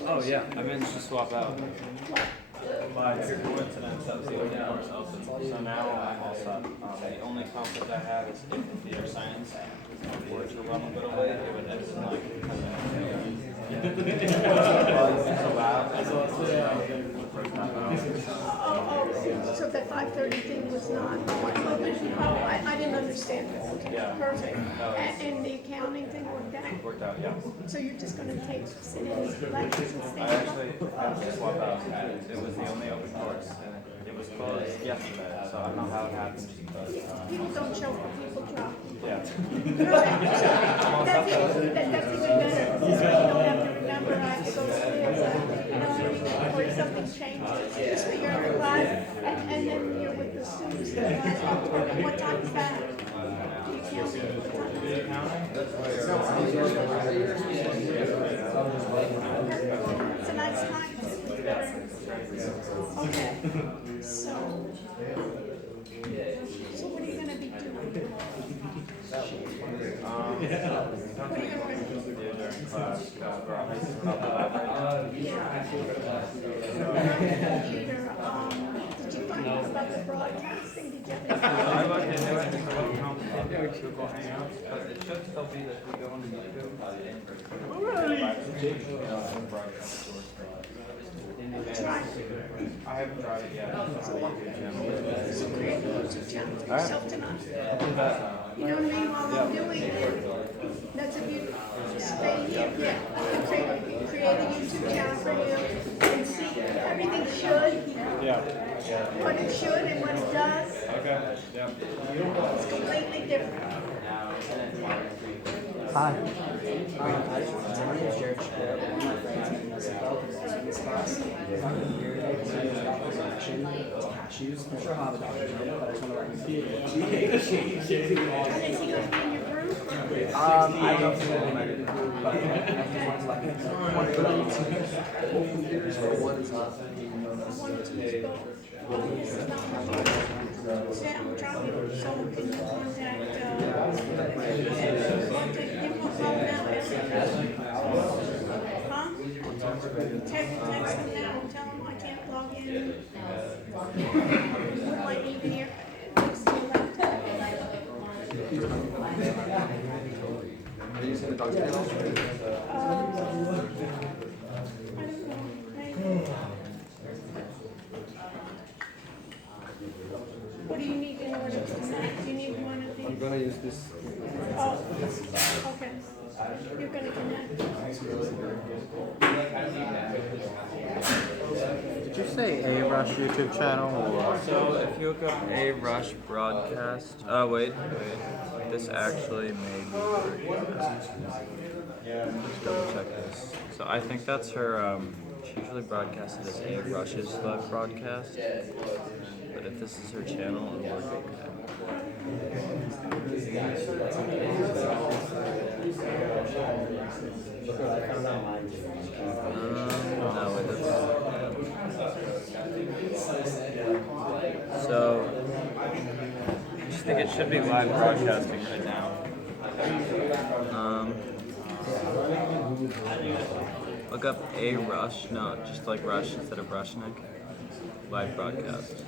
Oh yeah, I managed to swap out. By pure coincidence, that was the only course open. So now I'm all set. The only conflict I have is if computer science were to run a little bit, it would end in like 10 minutes. So that 5:30 thing was not, I didn't understand it. Okay, Yeah. perfect. And the accounting thing worked out? Worked out, yeah. So you're just gonna take cities, lectures and I stuff? actually had to swap out. It was the only open course, and it was closed yesterday, so I don't know how it happened. But, People don't show up, people drop. yeah. Perfect. So that's even better. This way you don't have to remember, I have to go upstairs, you know what I mean? Or if something changes, this way you're in the class, and then you're with the students. And what time is that? The accounting, what time is it? It's a nice time. Okay, so what are you gonna be doing? What are you gonna do? During class, Did you find out about the broadcasting? Did you I have looked into it, it's a little complicated with Google Hangouts, but it should still be that we go into YouTube. I haven't tried it yet. to create a YouTube channel for yourself tonight? You know what I mean? While I'm doing it, that's a beauty. Stay here, yeah. Create a YouTube channel for you and see everything should, Yeah. what it should and what it does. Okay. Yeah. It's completely different. Hi. My name is Jared Shapiro. One of my friends in this business class. Cashews. I'm sure I'll have a doctor's note, but I just want to let you know. And is he going to be in your group? I don't think I'm in the group, but I just wanted to let you know. One computers for one is not. One or two is both. This is not my say I'm traveling, so can you contact, give him a call now, huh? Text him now, tell him I can't log in. With my evening, next to your laptop. Are you using the dog's channel? I don't know, maybe. What do you need in order to connect? Do you need one of these? I'm going to use this. Oh, okay. You're gonna connect. Did you say A Rush YouTube channel or? So if you look up A Rush broadcast, wait, this actually made me just double check this. So I think that's her. She usually broadcasted as A Rush's live broadcast, but if this is her channel, it'll work okay. No, wait, that's... So, I just think it should be live broadcasting right now. Look up A Rush, no, just like Rush instead of Rushnik. Live broadcast.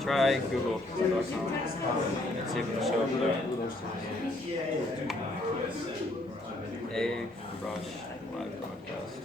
Try Google.com and see if it'll show up there. A Rush live broadcast.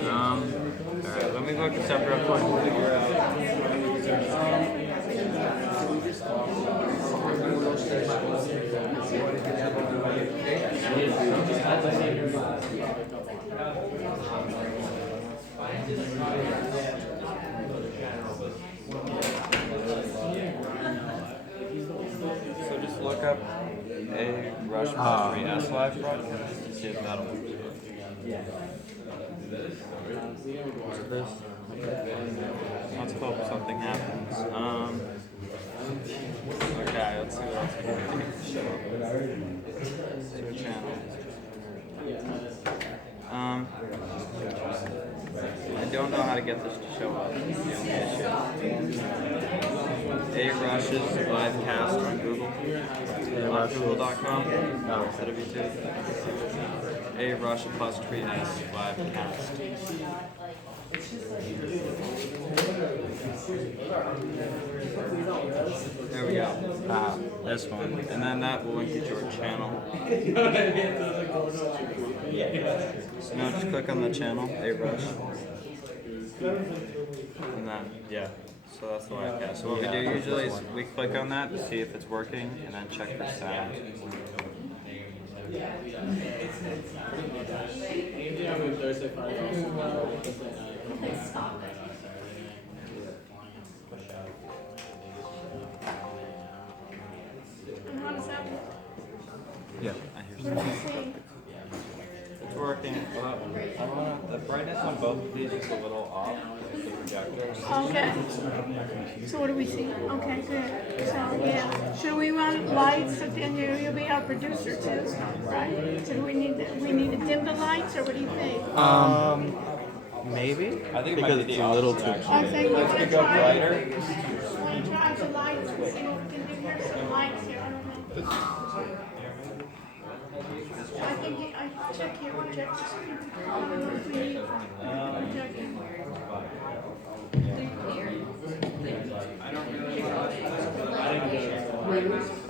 Alright, let me look this up real quick and figure out. So just look up A Rush Mystery S live broadcast and see if that'll work. What's this? Let's hope something happens. Okay, let's see what Your channel. I don't know how to get this to show up. That's the only issue. A-Rush's live cast on Google. On Google.com instead of YouTube. A-Rush apostrophe S live cast. There we go. This one. And then that will link you to your channel. So now just click on the channel, A-Rush. And then, yeah. So that's the live cast. So what we do usually is we click on that to see if it's working and then check for sound. And how does that work? Yeah. I hear What do you see? it's working. The brightness on both of these is a little off. The projectors. Okay. So what do we see? Okay, good. So, yeah. Should we run lights? And you'll be our producer too, right? So do we need to dim the lights, or what do you think? Maybe? I think it Because might be it's the a little opposite, too. I think we want to go try. brighter. Want to try the lights and see what we can do here? Some lights here. I don't know. I think I check here. Check the screen. I don't know if we need. Check it.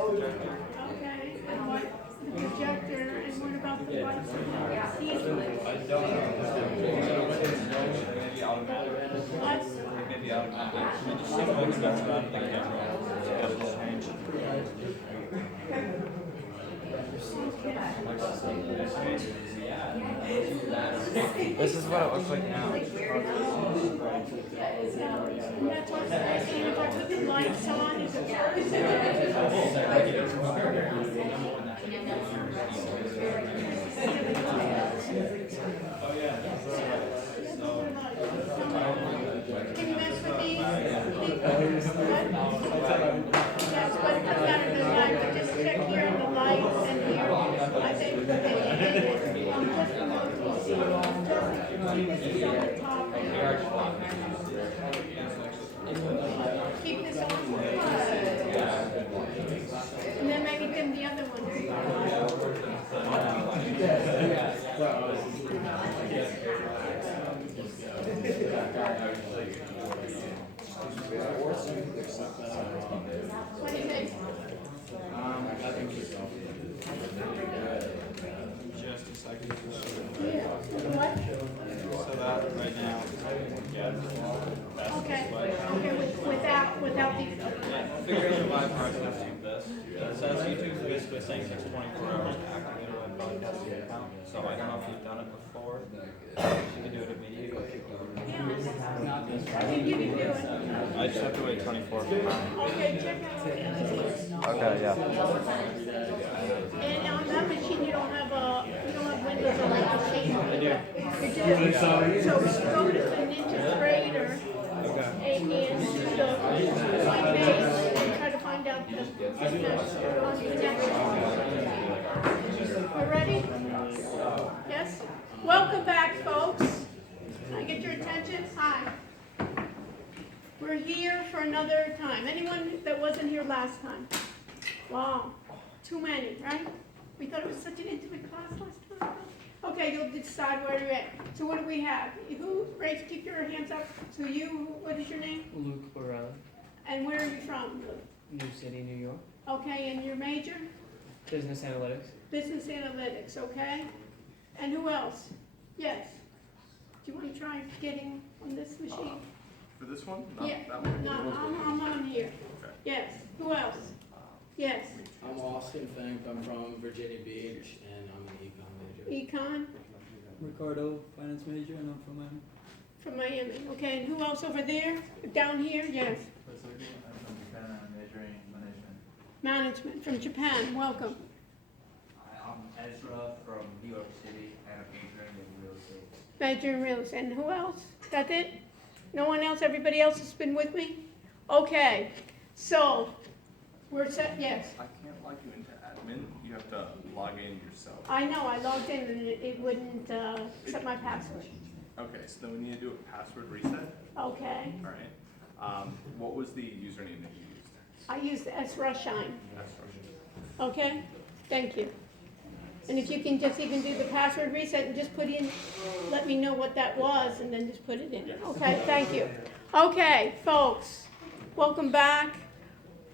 Okay, and what, the projector, and what about the lights? Maybe automatic. It just seems like it's better on the camera. It's got to change. This is what it looks like now. And that's what I'm saying, if I put the lights on, is it can you mess with these? That's what it comes out of the light, but just check here on the lights and here. I think just this is on the top. Keep this on. And then maybe dim the other one. What do you think? Just a second. Yeah. What? So that right now, Okay, okay, without these. figure out the live broadcast of this. It says YouTube's basically saying it takes 24 hours to activate a web broadcasting account. So I don't know if you've done it before. You can do it immediately. Yeah. I think you can do it. I just have to wait 24 hours. Okay, check out all the other things. Okay, yeah. And on that machine, you don't have windows on that machine. I do. You do? So go to the Ninja Trader and do the Coinbase and try to find out the connection. You ready? Yes? Welcome back, folks. Can I get your attention? Hi. We're here for another time. Anyone that wasn't here last time? Wow, too many, right? We thought it was such an intimate class last time. Okay, you'll decide where you're at. So what do we have? Who, raise, keep your hands up. So you, what is your name? Luke Borrella, And where are you from? New City, New York. Okay, and your major? Business analytics. Business analytics, okay? And who else? Yes. Do you want to try getting on this machine? For this one? Yeah, no, I'm on here. Yes. Who else? Yes. I'm Austin Fink. I'm from Virginia Beach, and I'm an econ major. Econ Ricardo, finance major, and I'm from Miami. from Miami. Okay, and who else over there? Down here? Yes. I'm from Japan and I'm majoring in management. Management from Japan. Welcome. I'm Ezra from New York City and I'm majoring in real estate. Major in real estate. And who else? That's it? No one else? Everybody else has been with me? Okay. So, We're set, yes. I can't log you into admin. You have to log in yourself. I know, I logged in and it wouldn't accept my password. Okay, so then we need to do a password reset. Okay. All right. What was the username that you used? I used S. Rushine. That's right. Okay? Thank you. And if you can just even do the password reset and just put in, let me know what that was and then just put it in. Okay, thank you. Okay, folks, welcome back.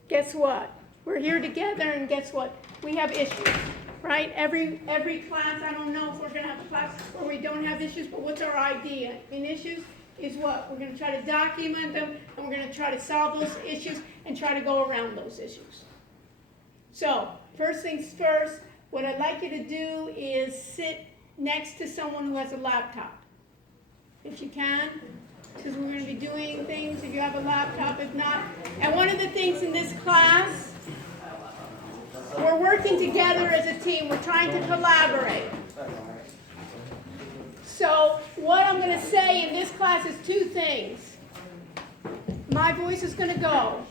Guess what? We're here together and guess what? We have issues, right? Every class, I don't know if we're gonna have a class where we don't have issues, but what's our idea in issues? Is what? We're gonna try to document them and we're gonna try to solve those issues and try to go around those issues. So, first things first, what I'd like you to do is sit next to someone who has a laptop. If you can, because we're going to be doing things if you have a laptop, if not. And one of the things in this class, we're working together as a team. We're trying to collaborate. So what I'm going to say in this class is two things. My voice is going to go.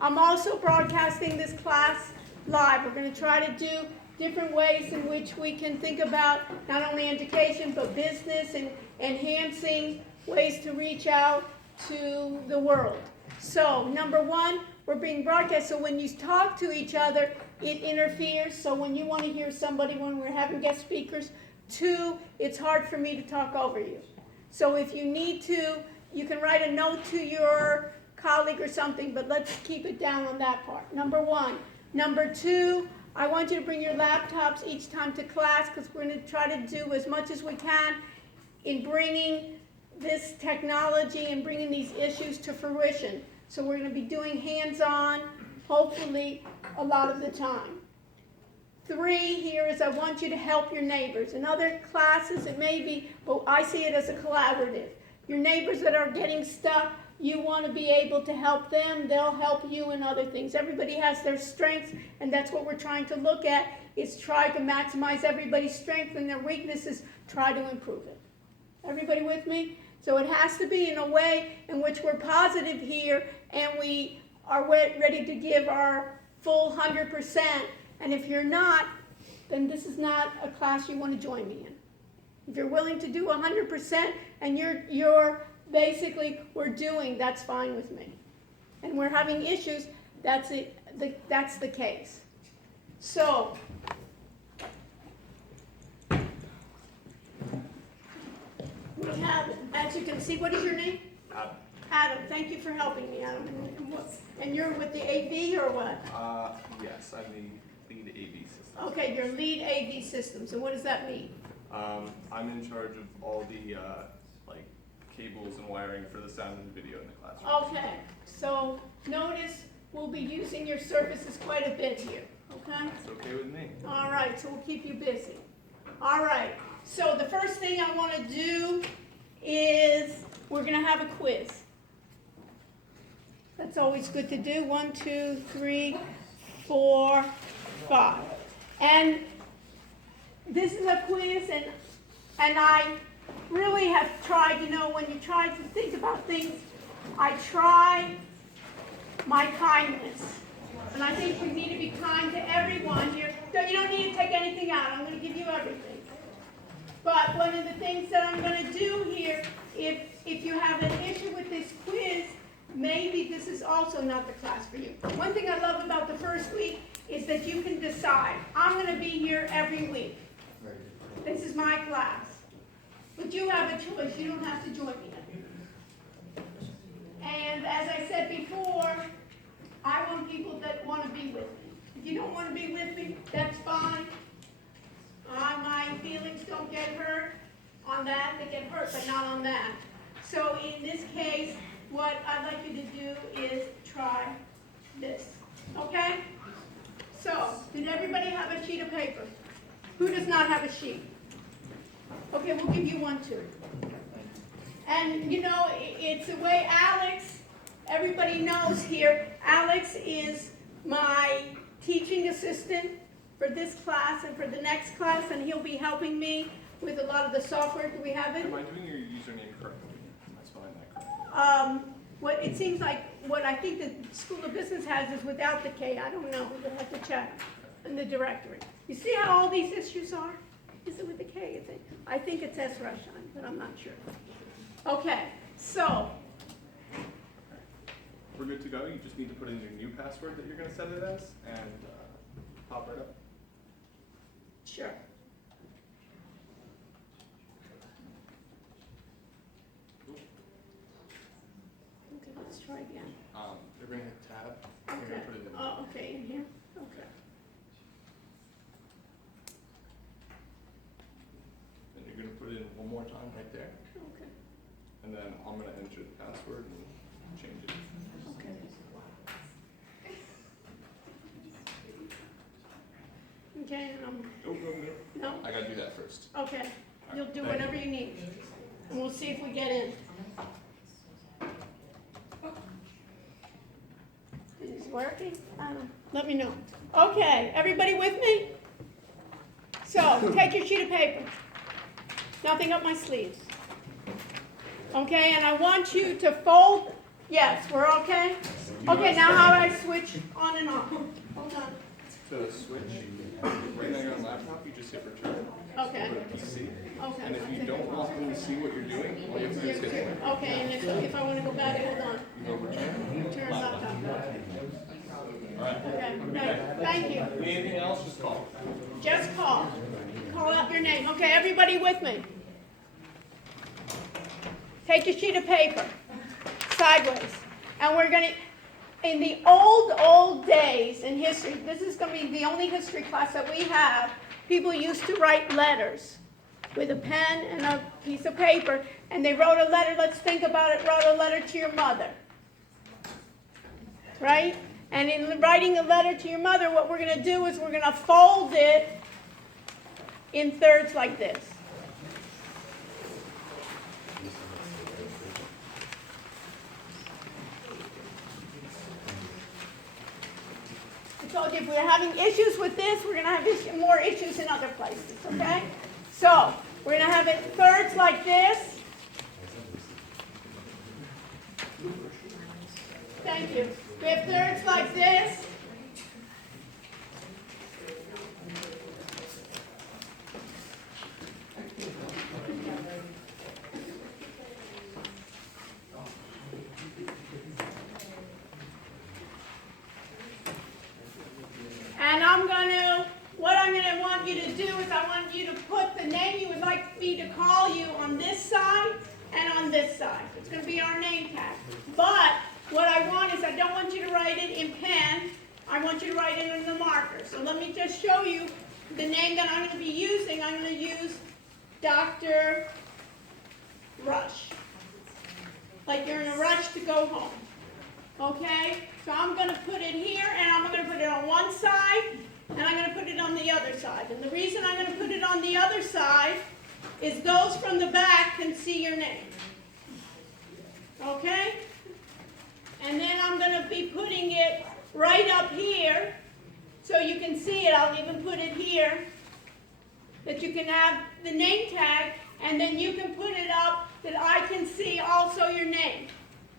I'm also broadcasting this class live. We're going to try to do different ways in which we can think about not only education but business and enhancing ways to reach out to the world. So number one, we're being broadcast, so when you talk to each other, it interferes. So when you want to hear somebody, when we're having guest speakers, two, it's hard for me to talk over you. So if you need to, you can write a note to your colleague or something, but let's keep it down on that part. Number one. Number two, I want you to bring your laptops each time to class because we're going to try to do as much as we can in bringing this technology and bringing these issues to fruition. So we're going to be doing hands-on, hopefully, a lot of the time. Three here is I want you to help your neighbors. In other classes it may be, but I see it as a collaborative. Your neighbors that are getting stuck, you want to be able to help them. They'll help you in other things. Everybody has their strengths, and that's what we're trying to look at, is try to maximize everybody's strength and their weaknesses, try to improve it. Everybody with me? So it has to be in a way in which we're positive here and we are ready to give our full 100%. And if you're not, then this is not a class you want to join me in. If you're willing to do 100% and you're basically, we're doing, that's fine with me. And we're having issues, that's it, that's the case. So, we have, as you can see, what is your name? Adam. Adam, thank you for helping me, Adam. And you're with the AV or what? Yes, I'm the lead AV system. Okay, you're lead AV systems, and what does that mean? I'm in charge of all the like cables and wiring for the sound and video in the classroom. Okay, so notice we'll be using your services quite a bit here, okay? It's okay with me. All right, so we'll keep you busy. All right, so the first thing I want to do is we're going to have a quiz. That's always good to do. 1, 2, 3, 4, 5. And this is a quiz, and I really have tried, you know, when you try to think about things, I try my kindness. And I think we need to be kind to everyone here. You don't need to take anything out. I'm going to give you everything. But one of the things that I'm going to do here, if you have an issue with this quiz, maybe this is also not the class for you. One thing I love about the first week is that you can decide. I'm going to be here every week. This is my class. But you have a choice. You don't have to join me. And as I said before, I want people that want to be with me. If you don't want to be with me, that's fine. My feelings don't get hurt on that. They get hurt, but not on that. So in this case, what I'd like you to do is try this. Okay? So, did everybody have a sheet of paper? Who does not have a sheet? Okay, we'll give you one too. And you know, it's the way Alex, everybody knows here, Alex is my teaching assistant for this class and for the next class, and he'll be helping me with a lot of the software. Do we have it? Am I doing your username correctly? Am I spelling that correctly? What, it seems like what I think the School of Business has is without the K. I don't know, we'll have to check in the directory. You see how all these issues are? Is it with the K? Is it? I think it's S. Rush, but I'm not sure. Okay, so, We're good to go. You just need to put in your new password that you're going to set it as and pop right up. sure. Okay, let's try again. You're going to hit tab. And you're going to put it in. Oh, okay, in here, okay. And you're going to put it in one more time right there. Okay, And then I'm going to enter the password and change it. okay. Okay, Oh, no. no, I got to do that first. okay, you'll do whatever you need, and we'll see if we get in. Is it working? I don't know. Let me know. Okay, everybody with me? So, take your sheet of paper. Nothing up my sleeves. Okay, and I want you to fold, yes, we're okay? Okay, now how do I switch on and off? Hold on. To switch, right now you're on laptop, you just hit return. Okay, Go to PC. okay. And if you don't want them to see what you're doing, all you have to do is hit enter. Okay, and if I want to go back, hold on. You go return. Turn laptop. Alright. Okay, thank you. Anything else, just call. Just call. Call out your name. Okay, everybody with me? Take your sheet of paper, sideways. And we're going to, in the old days in history, this is going to be the only history class that we have, people used to write letters with a pen and a piece of paper, and they wrote a letter, let's think about it, wrote a letter to your mother. Right? And in writing a letter to your mother, what we're going to do is we're going to fold it in thirds like this. I told you if we're having issues with this, we're going to have more issues in other places, okay? So, we're going to have it thirds like this. Thank you. We have thirds like this. And what I'm going to want you to do is I want you to put the name you would like me to call you on this side and on this side. It's going to be our name tag. But what I want is I don't want you to write it in pen. I want you to write it in the marker. So let me just show you the name that I'm going to be using. I'm going to use Dr. Rush. Like you're in a rush to go home. Okay? So I'm going to put it here, and I'm going to put it on one side, and I'm going to put it on the other side. And the reason I'm going to put it on the other side is those from the back can see your name. Okay? And then I'm going to be putting it right up here, so you can see it. I'll even put it here, that you can have the name tag, and then you can put it up that I can see also your name.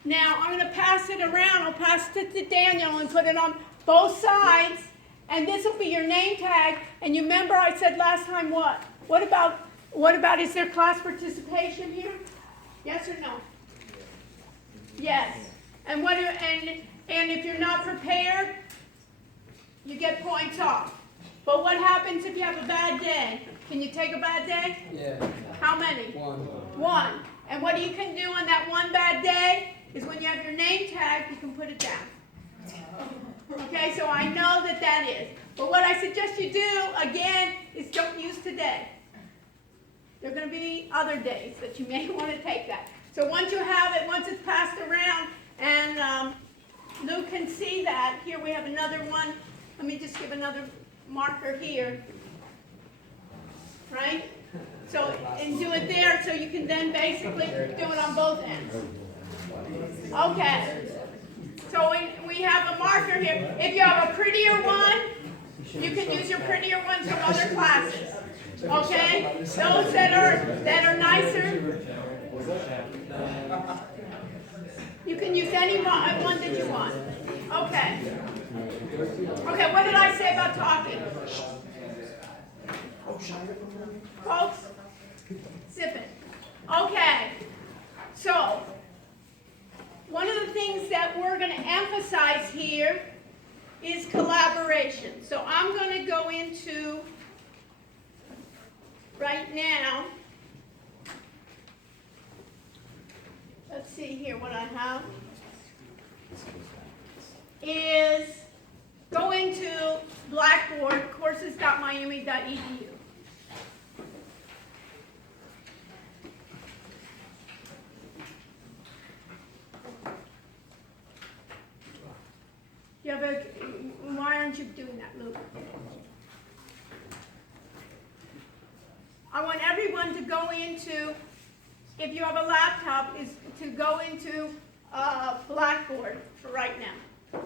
Now, I'm going to pass it around. I'll pass it to Daniel and put it on both sides. And this will be your name tag. And you remember I said last time what? What about is there class participation here? Yes or no? Yes. And if you're not prepared, you get points off. But what happens if you have a bad day? Can you take a bad day? Yeah. How many? One. And what you can do on that one bad day is when you have your name tag, you can put it down. Okay, so I know that is. But what I suggest you do, again, is don't use today. There are going to be other days that you may want to take that. So once you have it, once it's passed around, and Lou can see that, here we have another one. Let me just give another marker here. Right? So, and do it there so you can then basically do it on both ends. Okay. So we have a marker here. If you have a prettier one, you can use your prettier ones from other classes. Okay? Those that are nicer. You can use any one that you want. Okay. Okay, what did I say about talking? Folks? Zip it. Okay. So, one of the things that we're going to emphasize here is collaboration. So I'm going to go into, right now, let's see here what I have, is go into Blackboard, courses.miami.edu. You have a, why aren't you doing that, Luke? I want everyone to go into, if you have a laptop, is to go into Blackboard for right now.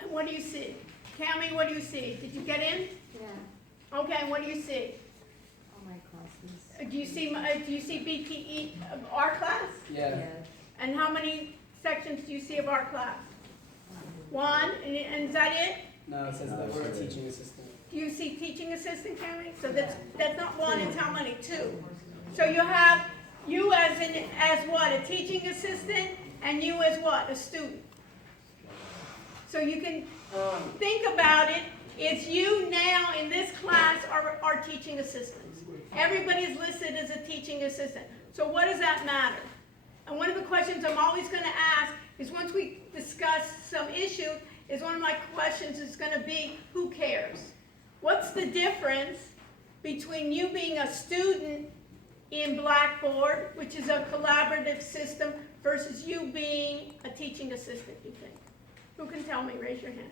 And what do you see? Tammy, what do you see? Did you get in? Yeah, Okay, what do you see? all my classes. Do you see BTE of our class? Yeah. Yes. And how many sections do you see of our class? One, and is that it? No, it says that we're a teaching assistant. Do you see teaching assistant, Tammy? So that's not one, it's how many? Two. So you have you as what? A teaching assistant, and you as what? A student. So you can think about it. It's you now in this class are teaching assistants. Everybody is listed as a teaching assistant. So what does that matter? And one of the questions I'm always going to ask is once we discuss some issue, is one of my questions is going to be, who cares? What's the difference between you being a student in Blackboard, which is a collaborative system, versus you being a teaching assistant, you think? Who can tell me? Raise your hand.